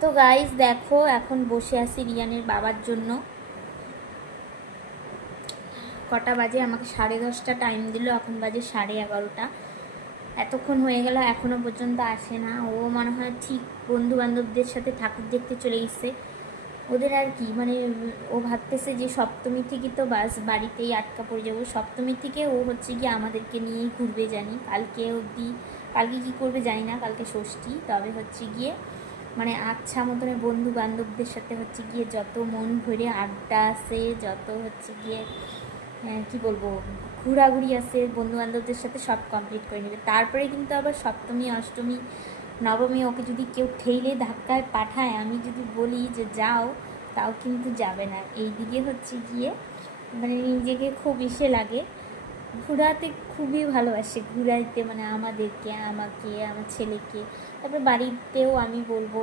তো গাইজ দেখো, এখন বসে আছি রিয়ানের বাবার জন্য। কটা বাজে? আমাকে 10:30 টাইম দিল, এখন বাজে 11:30। এতক্ষণ হয়ে গেল, এখনও পর্যন্ত আসে না। ও মনে হয় ঠিক বন্ধু বান্ধবদের সাথে ঠাকুর দেখতে চলে গেছে। ওদের আর কি, মানে ও ভাবতেছে যে সপ্তমী থেকে তো বাস বাড়িতেই আটকা পড়ে যাবো। সপ্তমী থেকে ও হচ্ছে গিয়ে আমাদেরকে নিয়েই ঘুরবে জানি। কালকে অবধি, কালকে কী করবে জানি না, কালকে ষষ্ঠী। তবে হচ্ছে গিয়ে মানে আচ্ছা মতনের বন্ধু বান্ধবদের সাথে হচ্ছে গিয়ে যত মন ভরে আড্ডা আছে, যত হচ্ছে গিয়ে কি বলবো ঘোরাঘুরি আছে বন্ধু বান্ধবদের সাথে, সব কমপ্লিট করে নেবে। তারপরে কিন্তু আবার সপ্তমী, অষ্টমী, নবমী ওকে যদি কেউ ঠেলে ধাক্কায় পাঠায়, আমি যদি বলি যে যাও, তাও কিন্তু যাবে না। এই দিকে হচ্ছে গিয়ে মানে নিজেকে খুব ইসে লাগে। ঘোরাতে খুবই ভালোবাসে, ঘুরাইতে মানে আমাদেরকে, আমাকে, আমার ছেলেকে। তারপরে বাড়িতেও আমি বলবো